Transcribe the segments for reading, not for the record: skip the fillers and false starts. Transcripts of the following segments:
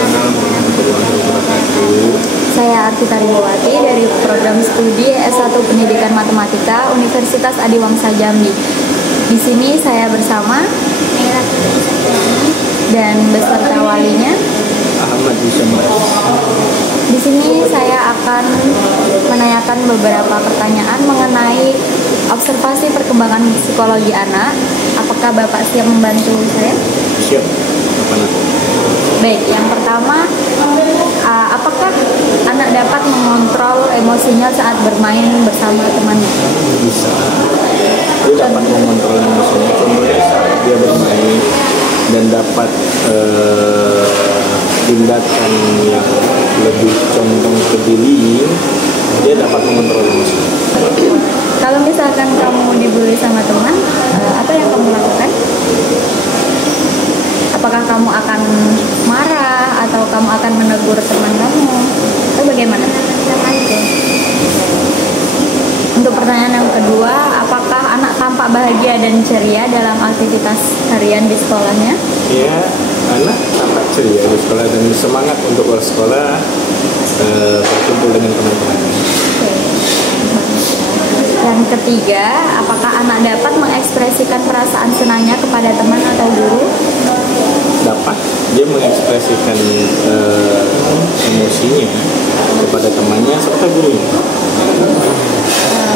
Waalaikumsalam warahmatullahi wabarakatuh. Saya Artita Rimawati dari program studi S1 Pendidikan Matematika Universitas Adiwangsa Jambi. Di sini saya bersama dan beserta walinya Ahmad Yusamad. Di sini saya akan menanyakan beberapa pertanyaan mengenai observasi perkembangan psikologi anak. Apakah Bapak siap membantu saya? Siap. Apa nak? Baik, yang pertama, apakah anak dapat mengontrol emosinya saat bermain bersama temannya? Bisa. Dia dapat mengontrol emosinya. Contohnya saat dia bermain dan dapat tindakan yang lebih condong ke bullying, dia dapat mengontrol emosinya. Kalau misalkan kamu dibully sama teman, apa yang kamu lakukan? Apakah kamu akan marah atau kamu akan menegur teman kamu? Atau bagaimana? Untuk pertanyaan yang kedua, apakah anak tampak bahagia dan ceria dalam aktivitas harian di sekolahnya? Ya, anak tampak ceria di sekolah dan semangat untuk bersekolah, berkumpul dengan teman-teman. Yang ketiga, apakah anak dapat mengekspresikan perasaan senangnya kepada teman atau guru? Dapat, dia mengekspresikan emosinya kepada temannya serta gurunya.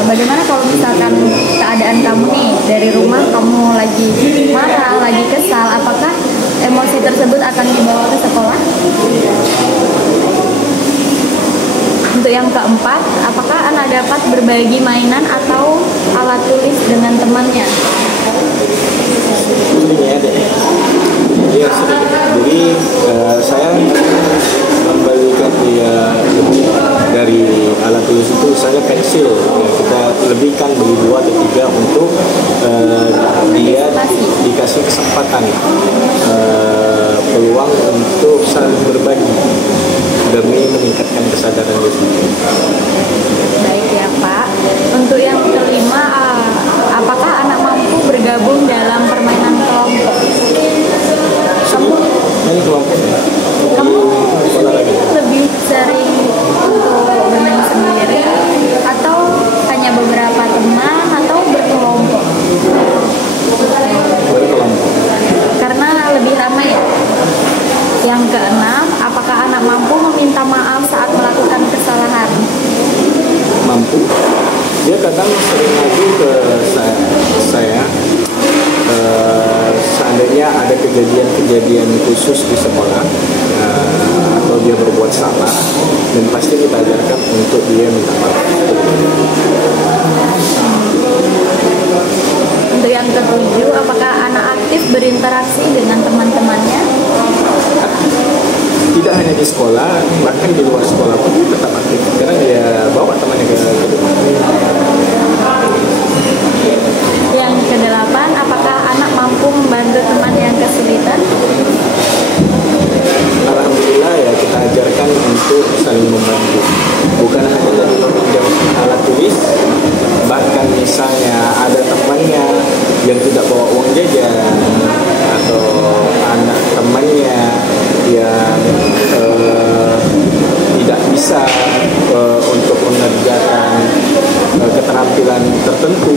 Bagaimana kalau misalkan keadaan kamu nih, dari rumah kamu lagi marah, lagi kesal, apakah emosi tersebut akan dibawa ke sekolah? Untuk yang keempat, apakah anak dapat berbagi mainan atau alat tulis dengan temannya? Sebenarnya ada. Iya, sering. Jadi saya memberikan dia dari alat tulis itu, misalnya pensil, ya, kita lebihkan beli 2 atau 3 untuk dia dikasih kesempatan peluang untuk saling berbagi demi meningkatkan kesadaran dia sendiri. Baik ya Pak. Untuk yang kelima, apakah anak mampu bergabung dalam permainan kelompok? Ini kelompok. Kamu lebih sering untuk bermain sendiri atau hanya beberapa teman atau berkelompok? Berkelompok. Karena lebih ramai ya. Yang keenam, apakah anak mampu meminta maaf saat melakukan kesalahan? Mampu. Dia kadang sering ngadu ke saya seandainya ada kejadian khusus di sekolah atau dia berbuat salah, dan pasti kita ajarkan untuk dia minta maaf. Untuk yang ketujuh, apakah anak aktif berinteraksi dengan teman-temannya? Tidak hanya di sekolah, bahkan di luar sekolah pun tetap aktif karena dia bawa temannya ke depan. Yang kedelapan, apakah anak mampu membantu teman yang kesulitan? Alhamdulillah ya, kita ajarkan untuk saling membantu. Bukan hanya dari meminjam alat tulis, bahkan misalnya ada temannya yang tidak bawa uang jajan atau anak temannya yang tidak bisa untuk mengerjakan keterampilan tertentu,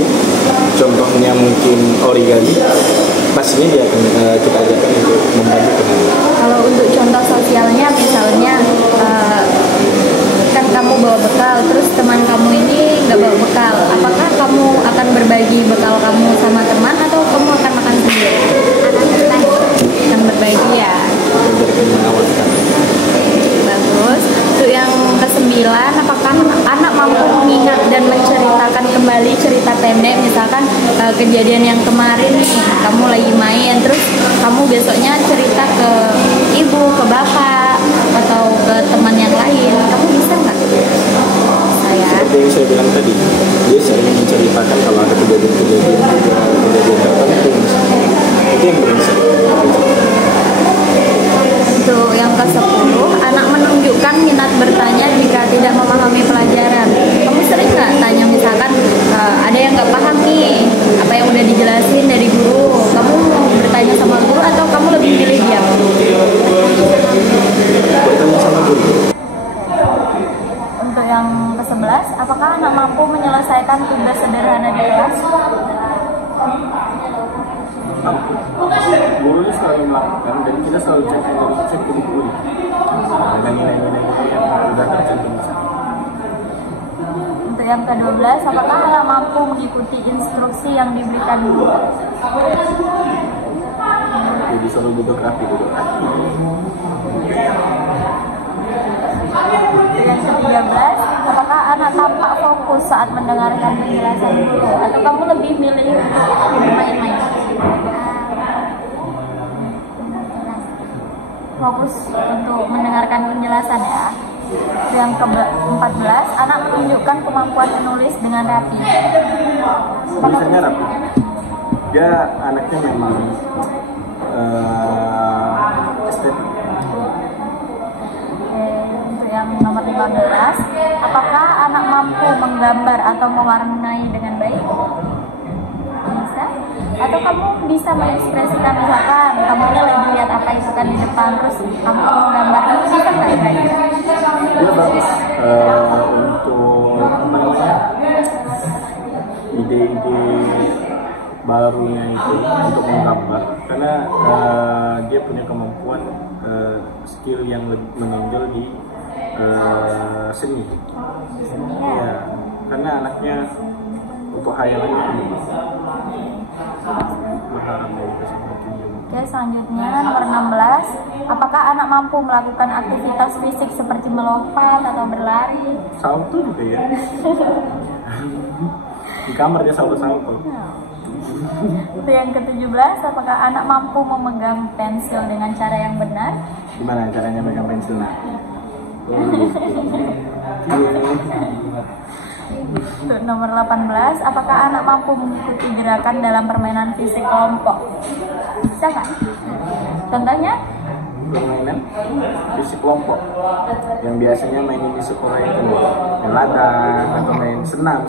contohnya mungkin origami, pastinya dia akan kita ajarkan untuk membantu. Kalau untuk contoh sosialnya, misalnya kan kamu bawa bekal, terus teman kamu ini nggak bawa bekal, apakah kamu akan berbagi bekal kamu sama teman atau kamu akan makan sendiri? Akan berbagi ya. Bagus. Untuk yang kesembilan, apakah anak mampu mengingat dan menceritakan kembali cerita pendek, misalkan kejadian yang kemarin nih, kamu lagi main, terus kamu besoknya cerita ke ibu, ke bapak, atau ke teman yang lain, kamu bisa nggak? Seperti yang saya bilang tadi, dia sering menceritakan kalau ada kejadian tertentu, itu yang paling sering. Untuk yang ke-10, anak menunjukkan minat bertanya jika tidak memahami pelajaran. Kamu sering nggak tanya, misalkan ada yang nggak paham nih, apa yang udah dijelasin dari guru, kamu bertanya sama guru atau kamu lebih pilih diam? kita selalu cek ke buku dengan nilai-nilai yang sudah tercantum di sana. Untuk yang ke-12, apakah anak mampu mengikuti instruksi yang diberikan guru? Jadi disuruh duduk rapi. Yang ke-13, apakah anak tampak fokus saat mendengarkan penjelasan guru? Atau kamu lebih milih bermain-main? Fokus untuk mendengarkan penjelasan ya. Yang ke-14, anak menunjukkan kemampuan menulis dengan rapi. Tulisannya rapi. Dia anaknya memang estetik. Untuk yang nomor 15, apakah anak mampu menggambar atau mewarnai dengan baik? Bisa? Atau kamu bisa mengekspresikan, misalkan kamu lagi lihat apa itu kan di depan, terus kamu menggambar, kamu bisa nggak kayak gitu? Dia bagus untuk apa namanya, ide-ide barunya itu untuk menggambar, karena dia punya kemampuan skill yang lebih menonjol di seni. Ya, karena anaknya untuk hayalannya ini berharap dari kesempatan. Oke, selanjutnya nomor 16, apakah anak mampu melakukan aktivitas fisik seperti melompat atau berlari? Salto juga ya. Di kamar dia salto-salto. Untuk yang ke-17, apakah anak mampu memegang pensil dengan cara yang benar? Gimana caranya megang pensil? Untuk nomor 18, apakah anak mampu mengikuti gerakan dalam permainan fisik kelompok? Bisa nggak? Contohnya? Permainan fisik kelompok yang biasanya mainin di sekolah itu, main ladang atau main senam.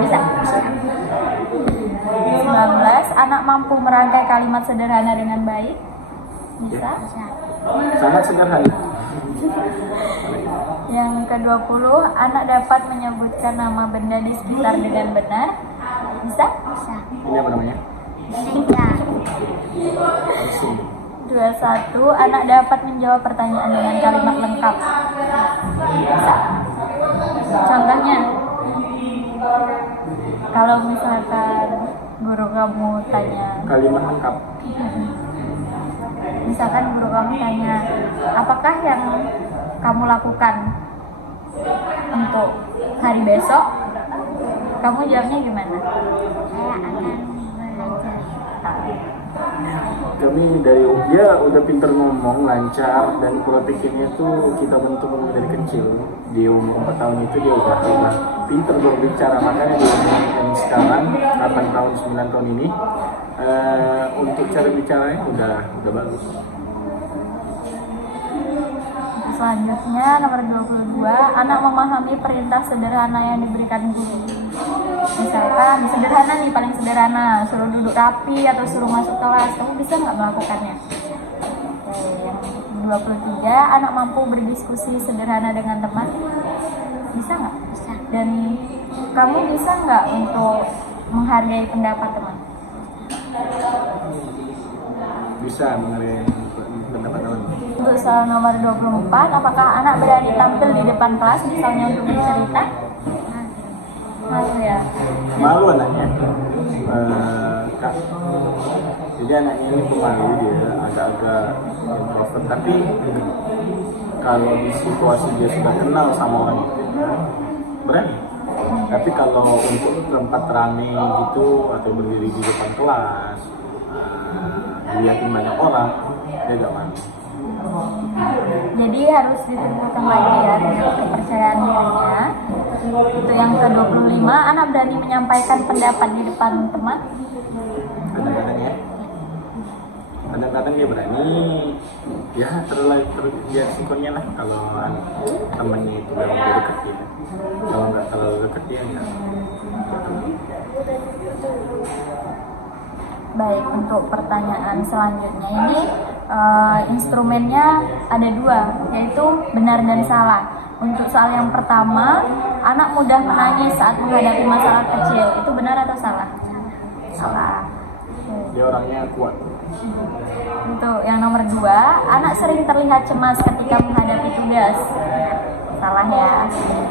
Bisa. 19, anak mampu merangkai kalimat sederhana dengan baik? Bisa. Sangat sederhana. Yang ke-20, anak dapat menyebutkan nama benda di sekitar dengan benar? Bisa? Bisa. Ini apa namanya? Bisa. 21, anak dapat menjawab pertanyaan dengan kalimat lengkap? Bisa. Contohnya, kalau misalkan guru kamu tanya Kalimat lengkap. Misalkan guru kamu tanya, apakah yang kamu lakukan untuk hari besok? Kamu jawabnya gimana? Saya akan belajar. Kami dari dia udah pinter ngomong, lancar, dan pola pikirnya tuh kita bentuk dari kecil. Di umur 4 tahun itu dia udah pinter berbicara, makanya di umur yang sekarang 8 tahun 9 tahun ini untuk cara bicaranya udah bagus. Selanjutnya nomor 22, anak memahami perintah sederhana yang diberikan guru. Misalkan sederhana nih, paling sederhana, suruh duduk rapi atau suruh masuk kelas, kamu bisa nggak melakukannya? Yang 23, anak mampu berdiskusi sederhana dengan teman. Bisa nggak? Bisa. Dan kamu bisa nggak untuk menghargai pendapat teman? Bisa menghargai pendapat teman. Untuk soal nomor 24, apakah anak berani tampil di depan kelas misalnya untuk bercerita? Malu ya? Malu anaknya. Kak. Jadi anaknya ini pemalu, dia agak-agak introvert, tapi kalau di situasi dia sudah kenal sama orang itu berani. Tapi kalau untuk tempat rame gitu atau berdiri di depan kelas, dilihatin banyak orang, dia gak malu. Jadi harus ditingkatkan lagi ya kepercayaan dirinya. Itu yang ke-25, anak berani menyampaikan pendapat di depan teman. Kadang-kadang ya, kadang-kadang dia berani, ya terlihat sikonnya lah kalau temannya itu memang dia deket gitu. Kalau nggak terlalu deket dia nggak. Baik, untuk pertanyaan selanjutnya ini instrumennya ada 2, yaitu benar dan salah. Untuk soal yang pertama, anak mudah menangis saat menghadapi masalah kecil, itu benar atau salah? Salah. Dia orangnya kuat. Untuk yang nomor 2, anak sering terlihat cemas ketika menghadapi tugas. Salah ya.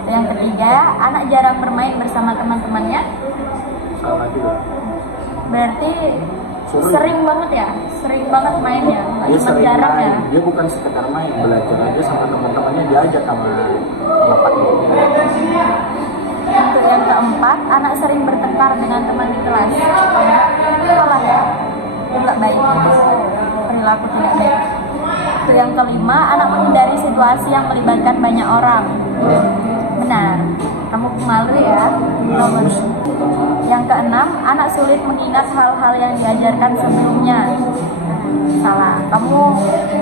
Yang ketiga, anak jarang bermain bersama teman-temannya. Salah juga. Berarti sering banget ya, sering banget mainnya, nggak Dia cuma sering jarang main. ya. Dia bukan sekedar main, belajar aja sama teman-temannya, diajak sama bapaknya. Untuk yang keempat, anak sering bertengkar dengan teman di kelas. Salah ya, itu nggak baik, perilaku tidak baik. Untuk yang kelima, anak menghindari situasi yang melibatkan banyak orang. Benar, kamu pemalu ya. Nomor. Yang keenam, anak sulit mengingat hal-hal yang diajarkan sebelumnya. Salah, kamu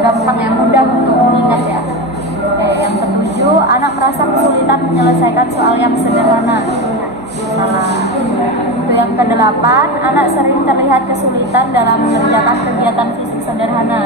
gampang ya, mudah untuk mengingat ya. Oke, yang ketujuh, anak merasa kesulitan menyelesaikan soal yang sederhana. Salah. Untuk yang kedelapan, anak sering terlihat kesulitan dalam mengerjakan kegiatan fisik sederhana.